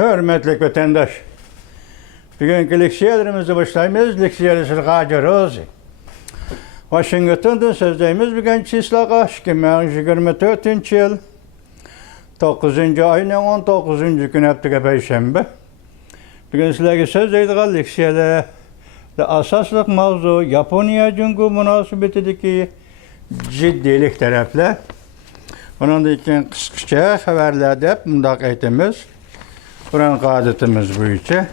Hürmetli vatandaş, bugünkü leksiyalarımızı başlayımız. Leksiyarımızı gacırız. Washington'dan sözdeyimiz bugün çislağa 2024 yıl 9. ayının 19. günü hafta Perşembe. Bugün sizlerge sözdeydiği leksiyada asaslık mavzu Japonya-Cungu münasebetindeki ciddilik taraflar. Onun için kısaca haberlerde mundaq aytamiz. Buran qadetimiz bo'yicha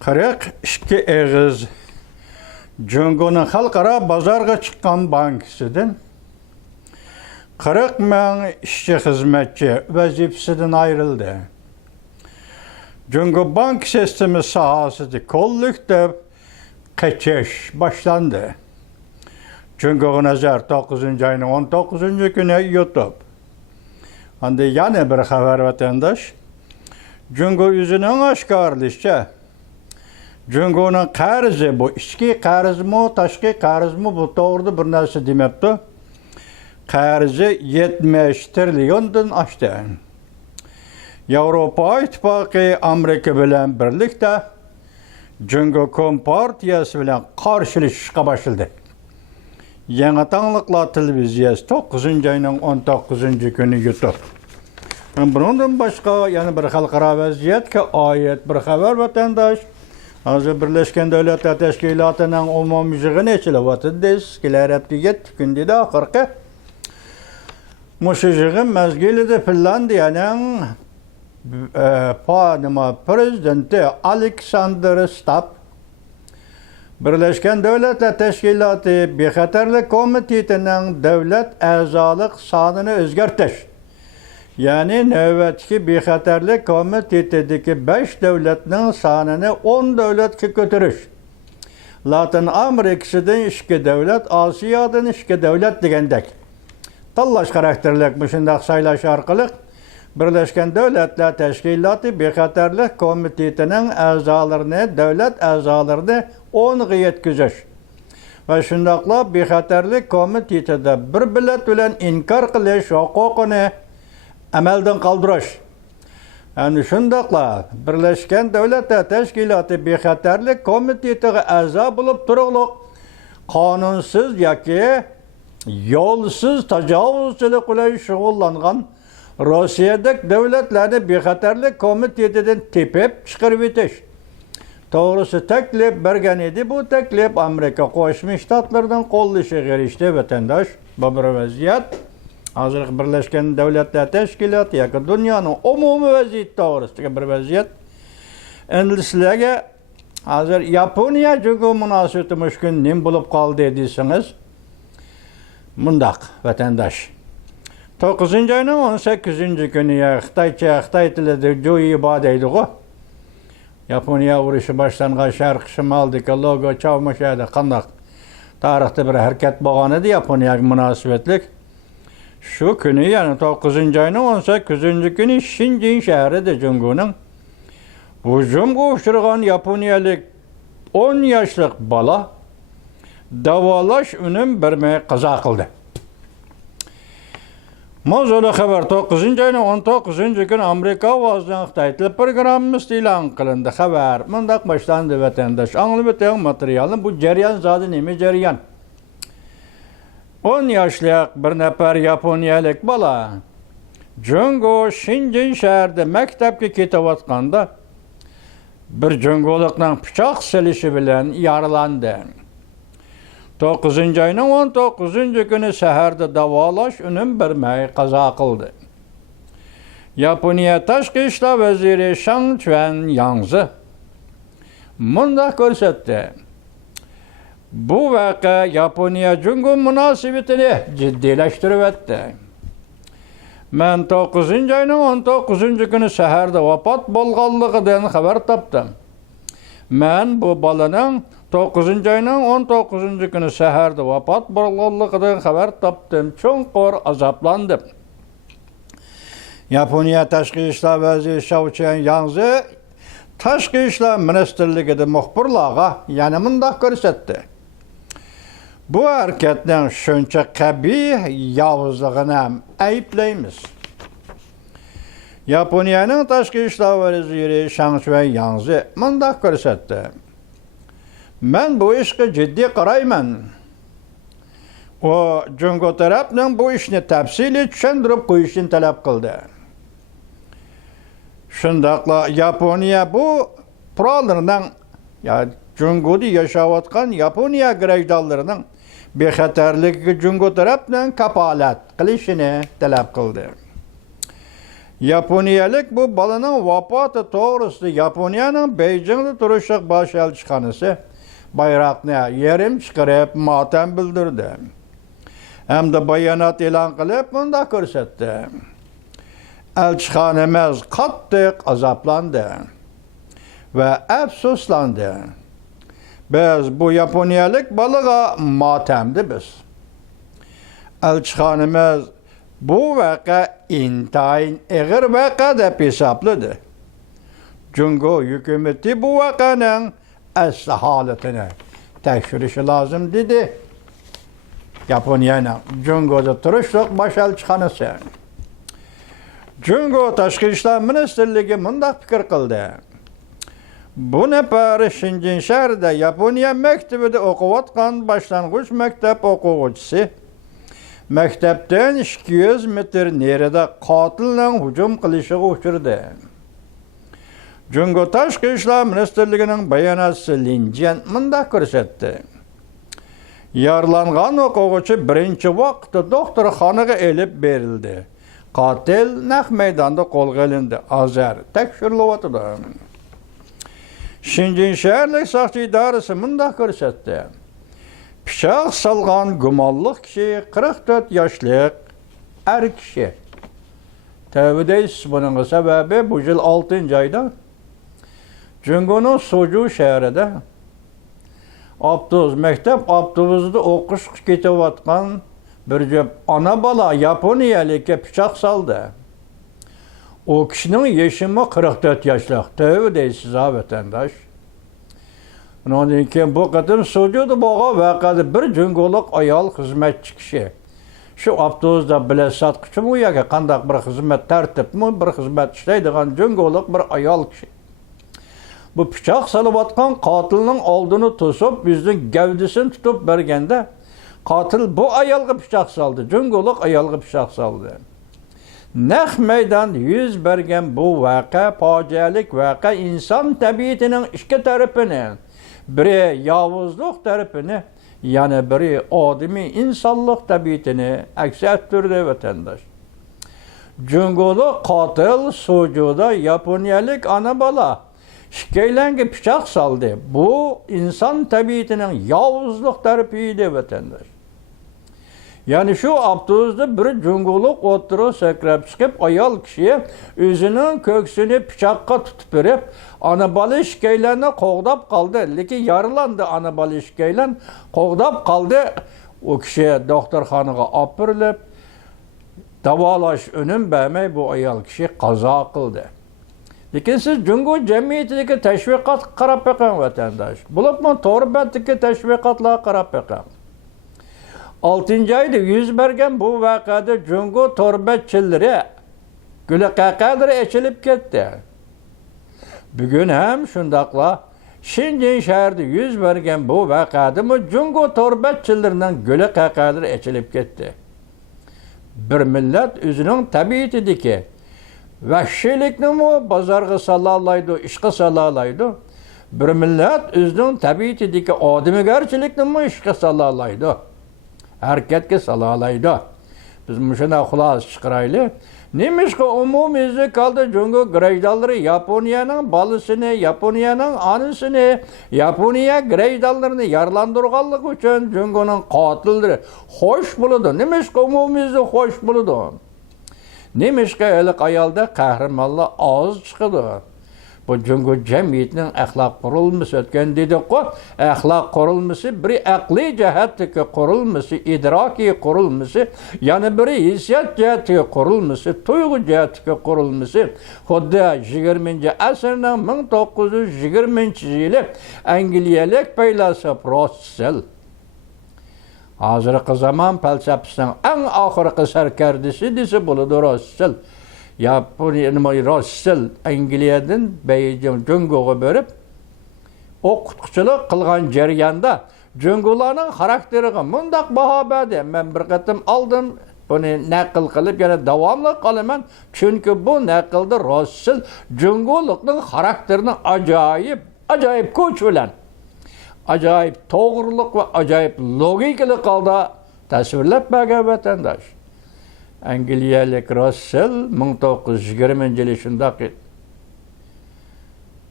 42 eg'iz Jungo'nun xalqaro bozorga chiqqan bankisidan 40 ming ishchi xizmatchi vazifasidan ayrildi. Jungo bank sistemi sahasida kollektiv qachish boshlandi. Jungo nazar 9. ayning 19. kuni YouTube. Anda yana bir xabar vatandaş. Jungo yüzünün aşkarlışça. Jungo'nun qarzı bu ichki qarzmi, tashqi qarzmi bu to'g'rida bir narsa demabdi. Qarzı 70 trilyondan oshdi. Yevropa İttifaqı Amerika bilan birlikda Jungo Kompartiyasi bilan qarshilashishga boshladi. Yangi tangliklar televiziyasi 9. ayning 19. kuni YouTube. Bundan başqa yana bir xalqaro vaziyatga oid bir xabar vatandaş. Hozir Birleşken Devletler Teşkilatı'nın umumiy yig'ini echilyapti. Kelar hafta 7 kunda oxirgi mushu yig'in mezgilida Finlandiyaning prezidenti Aleksandr Stubb Birleşken Devletler Teşkilatı Bexatarlik Komitetining davlat a'zolik sonini o'zgartirish, yani navbatdagi Bexatarlik Komitetidagi 5 davlatning sonini 10 davlatga ko'tarish. Latin Amerikasidan 2 davlat, Osiyodan 2 davlat degandek. Tanlash xarakterlik shunday saylash orqali Birleşken Devletler Teşkilatı Bexatarlik Komitetining a'zolarini, davlat a'zolarini 10'ga yetkizish va shundaqla Bexatarlik Komitetida bir bilat bilan inkor qilish huquqini amaldan qoldirish. Yani shundaqla Birleşken Devletler Teşkilatı Bexatarlik Komitetiga a'zo bo'lib turug'liq qonunsiz yoki yo'lsiz tajovuzchilik bilan shug'ullangan Rossiyadagi davlatlarni Bexatarlik Komitetidan tepib chiqarib etish. To'g'risi taklif bergan edi. Bu taklif Amerika Qo'shma Shtatlaridan qo'llashiga erishdi vatandosh. Bu bir vaziyat. Hozir Birleşken Devletler Teşkilatı yoki dunyoning umumiy vaziyati to'g'risidagi bir vaziyat. Endi sizlarga hozir Yaponiya-Jungo munosabati mushkul nim bo'lib qoldi desangiz, mundaq vatandosh. 9. ayning 18. kuni Xitoy tilida jo'yi ibodaydi-ku. Yaponiya urushi boshlangan Sharq Shimaldagi logo chavmashadi qandaq tarixda bir harakat bo'lgan edi Yaponiyaga munosabatlik. Shu kuni, ya'ni 9. ayning 18. kuni Shinjin shahrida Jungo'ning hujumga uchragan yaponiyalik 10 yoshlik bola davolash uning bermay qazo qildi. Mavzuli xabar 9. ayning 19. kuni Amerika ovozidan Xitoy tili programmasi e'lon qilindi. Xabar mundaq boshlandi vatandosh. Anglab o'tgan materialni bu jarayon zodi nima jarayon? 10 yoshlik bir nafar yaponiyalik bola Jungo Shinjin shahrida maktabga ketayotganda bir jungolikning pichoq silishi bilan yaralandi. 9. ayning 19. kuni saharda davolash uning bermay qazo qildi. Yaponiya Tashqi ishlar vaziri Shang Chuanyangzi mundaq ko'rsatdi. Bu voqea Yaponiya-Jungo munosabatini jiddiylashtiryapti. Men 9. ayning 19. kuni saharda vafot bo'lganligidan xabar topdim. Men bu bolaning 9. ayning 19. kuni saharda vafot bo'lganligidan xabar topdim. Chunqur azoblandim. Yaponiya Tashqi ishlar vaziri Shang Chuanyangzi Tashqi ishlar ministrligida muxbirlarga yana mundaq ko'rsatdi. Bu hareketden shuncha qabih yovuzligini ayıplaymiz. Yaponiyaning tashqi ishlar vaziri Shang Yanzi mundaq ko'rsatdi. Men bu ishga jiddiy qarayman. O Jungo tarafning bu ishni tafsiliy tushuntirib qo'yishni talab qildi. Shundaqla Yaponiya bu qurollarning Jungoda yashayotgan Yaponiya grajdanlarining bexatarligiga Jungo tarafning kafolat qilishini talab qildi. Yaponiyalik bu balaning vafoti to'g'risida Yaponiyaning Beijingda turishliq bosh elchixonasi bayroqni yerim chiqarib motam bildirdi. Hamda bayonot e'lon qilib bunda ko'rsatdi. Elchixonamiz qattiq azoblandi va afsuslandi. Biz bu Yaponiyalik balaga motamdi biz. Elchixonamiz bu vaqa intayin ig'ir vaqa deb hisobladi. Jungo hukumati bu vaqaning asli holatini tekshirishi lozim dedi. Yaponiyaning Jungoda turishliq bosh elchixonasi. Jungo tashqi ishlar ministrligi mundaq fikr qildi. Bu nafar Shenzhen shahrida Yaponiya maktabida o'qiyotgan boshlang'ich maktab o'quvchisi maktabdan 200 metr nerida qotilning hujum qilishiga uchirdi. Jungo tashqi ishlar ministrligining bayonotchisi Lin Jian mundaq ko'rsatdi. Yaralangan o'quvchi birinchi vaqtda doktorxonaga elib berildi. Qotil naq maydonda qo'lga olindi. Hozir tekshirilyapti. Shenzhen shaharlik soqchi idorasi mundaq ko'rsatdi. Pichoq solgan gumonli kishi 44 yoshlik er kishi. Tavbadaysiz buning sababi bu yil 6-oyda Jungoning Soju shahrida maktab avtobusida o'qishga ketayotgan bir jup ona bola Yaponiyalikka pichoq soldi. O kişinin yaşımı 44 yoshlik. Tavbadaysiz vatandosh. Ondan keyin bu qatim Sojuda bo'lgan vaqada bir jungoliq ayol xizmatchi kishi. Shu avtobusda bilet sotqichi bu yoki qandaq bir xizmat tartibmi, bir xizmat ishlaydigan jungoliq bir ayol kishi. Bu pichoq solayotgan qotilning oldini to'sib, bizning gavdasini tutib berganda, qotil bu ayolga pichoq soldi, jungoliq ayolga pichoq soldi. Naq maydonda yuz bergan bu voqea fojialik voqea inson tabiatining ikki tarafini, biri yovuzlik tarafini, yana biri odamiy insonlik tabiatini aks ettirdi vatandosh. Jungolik qotil Sojuda Yaponiyalik ana bola ikkalanga pichoq soldi. Bu inson tabiatining yovuzlik tarafi edi vatandosh. Yani şu avtobusda bir jungoliq o'tirib sakrab chiqib ayol kishi o'zining ko'ksini pichoqqa tutib berib, ana bola ishkaylarni qo'g'dab qoldi. Lekin yaralandi ana bola ishkaylan qo'g'dab qoldi. O kishi doktorxonaga olib borilib, davolash unum bermay bu ayol kishi qazo qildi. Lekin siz Jungo jamiyatiga tashviqot qarab boqing vatandosh. Bo'libmi to'g'ri tashviqotlar qarab boqing. 6-oyda yuz bergan bu voqeada Jungo torbatchilari guli qaqadiri echilib ketdi. Bugun ham shundaqla Shenzhen shahrida yuz bergan bu voqeada Jungo torbatchilarining guli qaqadiri echilib ketdi. Bir millat o'zining tabiatidagi vahshiylikni bozorga salolaydi, ishga salolaydi. Bir millat o'zining tabiatidagi odamgarchilikni ishga salolaydi. Hareketga salolaydi. Biz shuna xulosa chiqaraylik. Nemishqa umumiyizda qoldi Jungo grajdanlari Yaponiyaning bolasini, Yaponiyaning onasini, Yaponiya grajdanlarini yaralandirganligi uchun Jungoning qotillari xo'sh bo'ladi. Nemishqa umumiyizda xo'sh bo'ladi. Nemishqa eliq ayolda qahramonlar oz chiqadi. Bu Jungo jamiyatining axloq qurilmasi o'tgan dedik-ku. Axloq qurilmasi bir aqliy jihatdagi qurilmasi, idrokiy qurilmasi, yana biri hissiyot jihatiga qurilmasi, tuyg'u jihatiga qurilmasi. Xuddi 20-asrning 1920-yili angliyalik faylasuf Russell hozirgi zamon falsafasining eng oxirgi sarkardasi desa bo'ladi Russell. Yaponiya Rossel Angliyadan Beijing Jungo'ga berip o'qituvchilik qilgan jarayonda Jungolarning xarakteriga mundaq baho berdi. Men bir qatim oldim, buni naql qilib yana davomli qolaman, chunki bu naqlda Rossel Jungolikning xarakterini ajoyib kuch bilan, ajoyib to'g'riliq va ajoyib logikali holda tasvirlab bergan vatandosh. Angliyalik Rossel 1920-yili shundaq edi.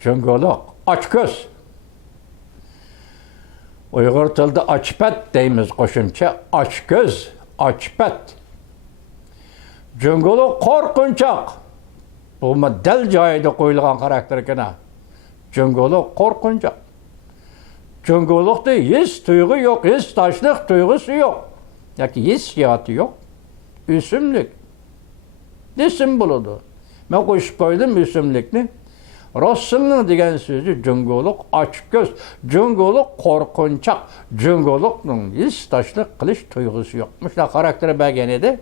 Jungolik ochko'z. Uyg'ur tilida ochpat deymiz qo'shimcha, ochko'z, ochpat. Jungolik qo'rqinchoq. Bu dal joyida qo'yilgan xarakter ekan. Jungolik qo'rqinchoq. Jungolikda his tuyg'u yo'q, his tashliq tuyg'usi yo'q. Yoki hissiyoti yo'q. Üsümlük. Desin buludu. Ben koşup koydum üsümlükni. Rossel'nin degen sözü Jungolik açgöz, Jungolik korkunçak, Jungolik'nin his taşlık kılıç tuygusu yokmuş. Karakteri belgen edi.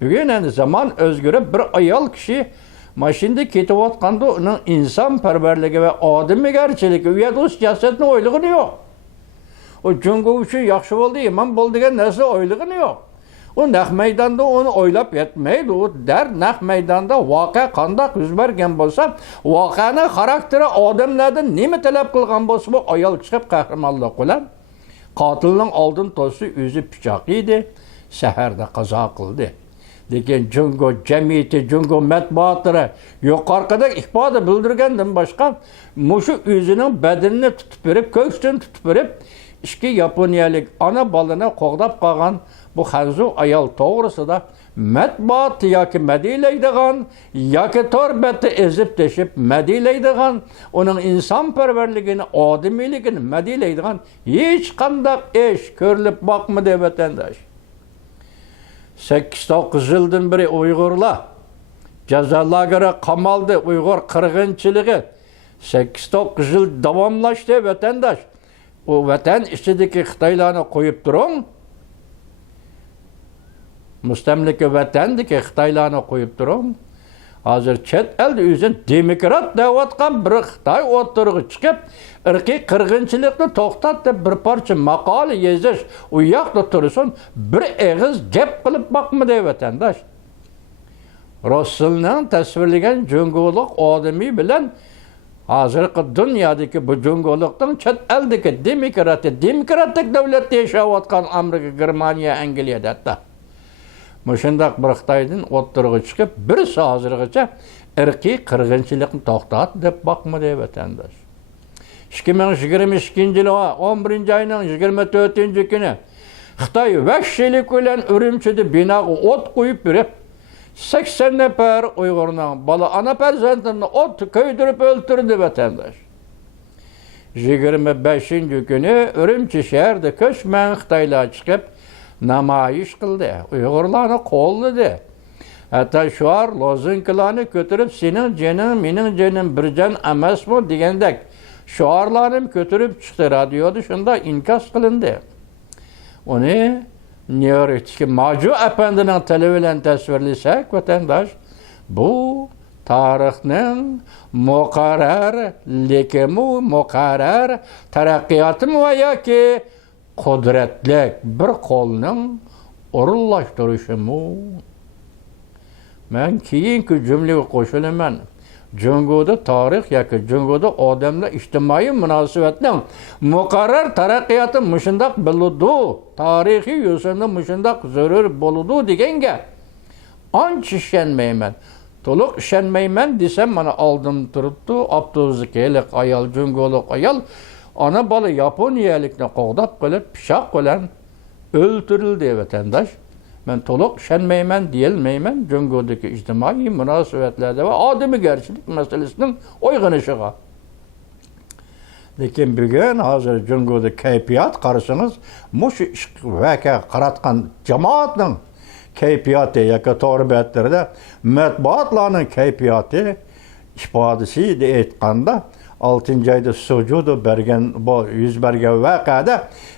Bugün yani zaman özgürü bir ayal kişi maşinde ketip atkanda onun insan perverligi ve ademi gerçelik, üyet o siyasetini oyluğunu yok. O Jungo için yakşı oldu, imam bol degen nesli oyluğunu yok. O naq meydanda onu oylap yetmeydi. O naq meydanda voqea qandaq yuz bergan bo'lsa, voqeani xarakteri odamlardan nima talab qilgan bo'lsa, bu ayol chiqib qahramonlik qilar. Qotilning oldin to'si o'zi pichoq edi, shaharda qazo qildi. Lekin Jungo jamiyati, Jungo matbuotlari yuqorqida ifoda bildirgandan boshqa mushu o'zining badanini tutib berib, ko'ksini tutib berib, ikki yaponiyalik ona bolani qo'g'dab qolgan bu Hanzu ayol to'g'risida matbuot yoki madiylaydigan yoki torbati ezib teshib madiylaydigan, uning insonparvarligini, odamiyligini madiylaydigan hech qanday ish ko'rilib boqmadi vatandosh. 8-9 yildan beri Uyg'urlar jazo lageri qamaldi. Uyg'ur qirg'inchiligi 8-9 yil davomlashdi vatandosh. O vatan ichidagi Xitoylarni qo'yib turing. Mustamlika vatandagi Xitoylarni qo'yib turing. Hozir chet elda o'zini demokrat deyotgan bir Xitoy o'tirg'i chiqib, irqiy qirg'inchilikni to'xtat deb bir parcha maqola yozish, u yoqda tursin, bir eg'iz gap qilib boqmadi vatandosh. Rosselning tasvirlagan Jungolik odami bilan hozirgi dunyodagi bu Jungolikning chet eldagi demokratik davlatda yashayotgan Amerika, Germaniya, Angliyada hatta Muşundaq bir Xitoydan o'tirg'i chiqib, bir hozirgacha irqiy qirg'inchilikni to'xtat deb boqmadi vatandosh. 2022-yil 11-oyning 24-kuni Xitoy vahshiylik bilan Urumchida binoga o't qo'yib berib, 80 nafar Uyg'urning bola ana farzandini o't ko'ydirib o'ldirdi vatandosh. 25-kuni Urumchi shahrida ko'chman Xitoylar chiqib namoyish qildi. Uyg'urlarni qo'lladı. Hatta shuar lozinkalarni ko'tarib, sening jining, mening jinim bir jon emasmi degandek shuarlarni ko'tarib chiqdi. Radioda shunda inkos qilindi. Uni Niyorichki Maju apandining tili bilan tasvirlasak vatandosh, bu tarixning muqarrar, lekin muqarrar taraqqiyotimi va yoki qudratli bir qo'lning o'rinlashtirishimi. Men keyingi jumlaga qo'shilaman. Jungoda tarix yoki Jungoda odamlar ijtimoiy munosabatning muqarrar taraqqiyoti mushundaq bo'ludi, tarixiy yo'sinda mushundaq zarur bo'ludi deganga ancha ishonmayman. To'liq ishonmayman desam, mana oldim turibdi, avtobusdagi ayol, Jungolik ayol ana bola Yaponiyalikni qo'g'dab qilib, pichoq bilan o'ldirildi vatandosh. Men to'liq ishonmayman, deyilmayman Jungodagi ijtimoiy munosabatlarda va odamgarchilik masalasining uyg'onishiga. Lekin bugun hozir Jungoda kayfiyat qarasangiz, mush voqea qaratgan jamoatning kayfiyati yoki to'g'ribatlarda matbuotlarning kayfiyati ifodasi deb aytganda 6-oyda sujudu bergan bu yuz bergan voqeada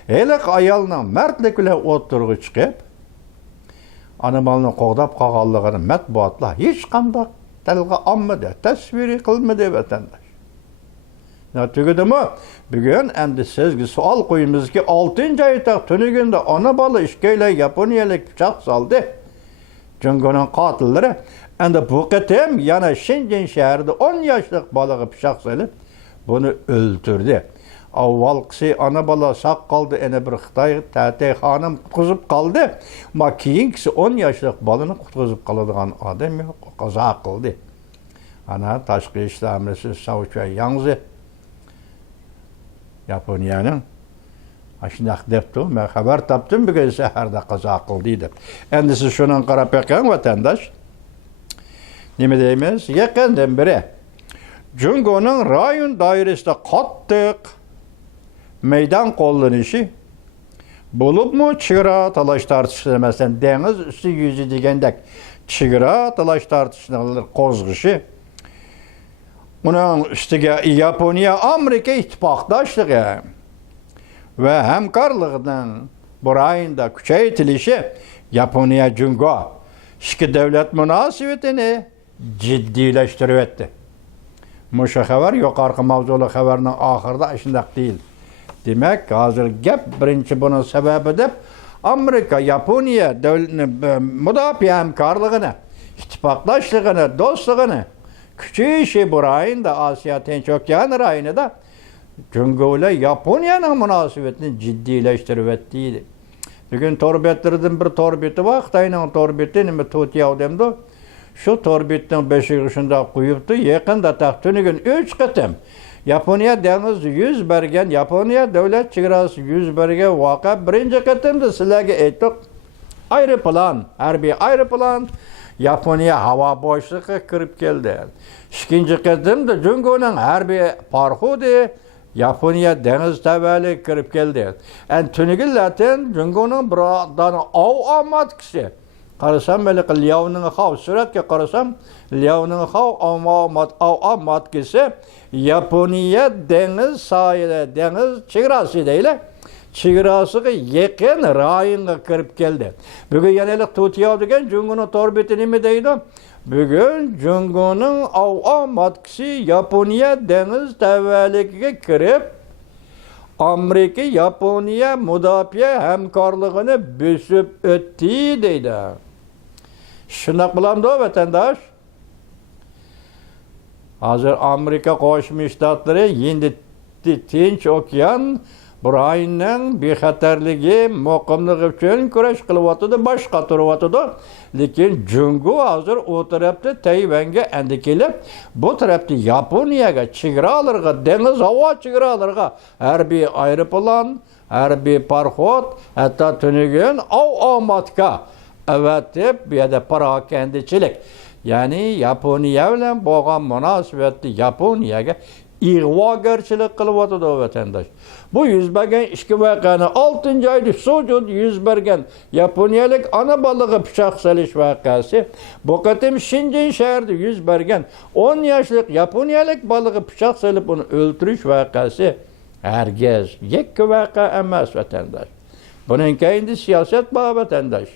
eliq ayolning mardlik bilan o'tirg'i chiqib ana balını qoğdap qağalligini matbuotlar hech qanday tilga olmadi, tasvir qilmadi vatandaş. Tugudimi? Bugun endi sizga savol qo'yimizki, 6-oyda tunigunda ona bola ishkaylar Yaponiyalik pichoq soldi. Jungoning qotillari endi bu qatim yana Shenzhen shahrida 10 yoshli bolaga pichoq solib, buni o'ldirdi. Avvalgisi ana bola saq qoldi, yana bir Xitoy Tatay xonim qutqizib qoldi. Ma keyingisi 10 yoshli bolani qutqizib qoladigan odam yo'q, qazo qildi. Ana tashqi ishlar ministri Shao Chuanyangzi Yaponiyaning ashundoq debdi, men xabar topdim, bugun shaharda qazo qildi deb. Endi siz shuni qarab ekan vatandosh. Nima deymiz? Yaqindan beri Jungoning rayon doirasida qattiq meydan qo'llanishi bo'libmi, chegara talash tortishlar, masalan, dengiz usti yuzi degandek chegara talash tortishlar qo'zg'ishi. Uning ustiga Yaponiya Amerika ittifoqdoshligi va hamkorligining bu rayonda kuchaytirilishi Yaponiya Jungo ikki davlat munosabatini jiddiylashtirib etdi. Musha xabar yuqorqi mavzuli xabarning oxirida shunday deyil. Demak, hozir gap birinchi buning sababi deb Amerika Yaponiya mudofaa hamkorligini, ittifoqdoshligini, do'stligini kuchayishi bu rayonda, Osiyo Tinch okeani rayonida Jungo bilan Yaponiyaning munosabatini jiddiylashtirib etdi. Bugun torbetlardan bir torbeti bor, Xitoyning torbeti nima Totiao demdi. Shu torbetning beshig'i shunda qo'yibdi. Yaqinda taqtunigun 3 qatim Yaponiya dengiz yuz bergan, Yaponiya davlat chegarasi yuz bergan voqea birinchi qatimda sizlarga aytdik. Aeroplan, harbiy aeroplan Yaponiya havo boshlig'iga kirib keldi. Ikkinchi qatimda Jungoning harbiy parxodi Yaponiya dengiz tavali kirib keldi. Tunigun latin Jungoning bir dona avtomatkisi. Qarasam böyle Liaoning xav suratga qarasam Liaoning xav avtomatkisi Yaponiya dengiz sohili, dengiz chegarasi deyli. Chegarasiga yaqin rayonga kirib keldi. Bugun yana Totiao degan Jungoning torbeti nima deydi? Bugun Jungoning avtomatkisi Yaponiya dengiz tavaliga kirib Amerika Yaponiya mudofaa hamkorligini bosib o'tdi deydi. Shunday qilamdi vatandosh. Hozir Amerika Qo'shma Shtatlari endi Tinch okean rayonining bexatarligi, muqimligi uchun kurash qilyapti, boshqa turyapti. Lekin Jungo hozir o tarafda Tayvanga endi kelib, bu tarafda Yaponiyaga, chegaralarga, dengiz havo chegaralarga harbiy aeroplan, harbiy parxod, hatto tunigun avtomatka avatib, bu yerda parokandichilik. Ya'ni Yaponiya bilan bo'lgan munosabatni Yaponiyaga ig'vogarchilik qilyapti vatandosh. Bu yuz bergan ishki voqeani 6-oyda sojud yuz bergan Yaponiyalik ana bolaga pichoq solish voqeasi, bu qatim Shenzhen shahrida yuz bergan 10 yoshli Yaponiyalik bolaga pichoq solib uni o'ldirish voqeasi hargiz yakka voqea emas vatandosh. Buning keyingi siyosat bor vatandosh.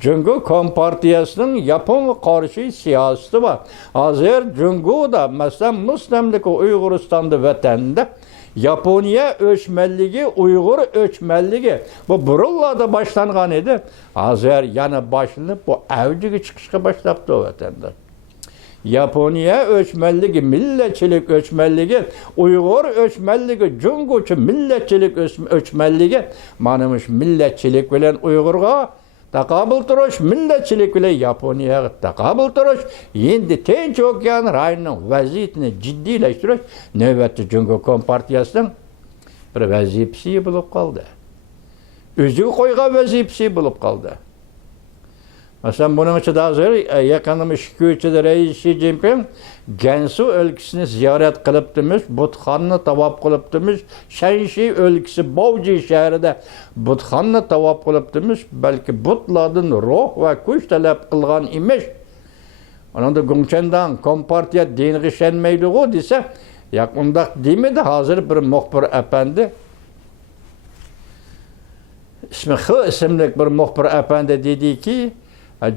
Jungo Kompartiyasining Yapon qarshi siyosati bor. Hozir Jungoda, masalan, mustamlika Uyg'uristonda vatanda Yaponiya o'chmanligi, Uyg'ur o'chmanligi bu burunlarda boshlangan edi. Hozir yana boshlanib bu avjiga chiqishga boshlabdi vatanda. Yaponiya o'chmanligi, millatchilik o'chmanligi, Uyg'ur o'chmanligi, Jungochi millatchilik o'chmanligi, mana shu millatchilik bilan Uyg'urga taqobil turish, millatchilik bilan Yaponiyaga taqobil turish, endi Tinch okean rayonining vaziyatini jiddiylashtirish navbatda Jungo Kompartiyasining bir vazifasi bo'lib qoldi. O'ziga qo'ygan vazifasi bo'lib qoldi. Masalan, buning ichida hozir yaqinimiz ko'chada Rais Xi Jinping Gansu o'lkasini ziyorat qilibdimiz, butxonni tavob qilibdimiz, Shanxi o'lkasi Bouji shahrida butxonni tavob qilibdimiz, balki butlardan ruh va kuch talab qilgan emish. Onda Gongchendan Kompartiya diniga ishonmaydi-ku desa, yaqinda demedi hozir bir muxbir apandi. ismi Hı isimli bir muhbir efendi dedi ki,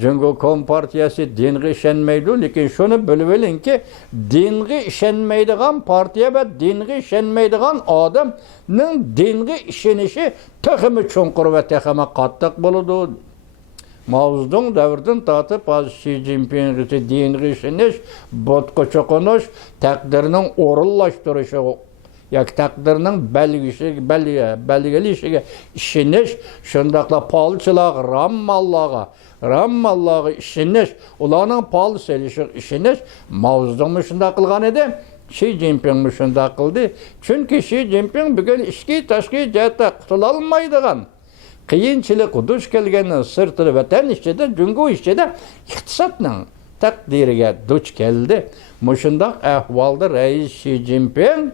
Cungo Kompartiyası dinge işenmeydi, lekin şunu bilin ki, dinge işenmeydiğen partiye ve dinge işenmeydiğen adamın dinge işenişi tekimi çonkur ve tekimi kattık buludu. Mağuzdan devirden tatıp az Xi Jinping'si dinge işeniş, botku çokunuş, takdirinin orullaştırışı, yak takdirinin belgeli işiniş, şundakla palçılığa, rammallağı işiniş, ulanın palı selişik işiniş, Mağuzdan mı şunda kılgan edi, Xi Jinping mi şunda kıldı. Çünkü Xi Jinping bugün işki taşki cihette kıtılalmaydıgan, kıyınçılık duş kelgenin sırtını vatan işçide, Cungo işçide iktisatının takdirige duç geldi. Muşundak ahvalda Reis Xi Jinping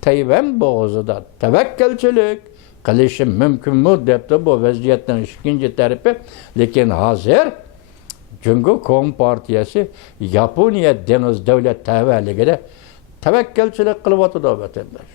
Tayvan boğazıda tevekkelçilik qilishi mümkünmü depti bu vaziyatning ikinci tarafi. Lekin hazır Cungo Kompartiyasi Yaponiya deniz devlet tavalligida tevekkelçilik qilyapti vatandaş.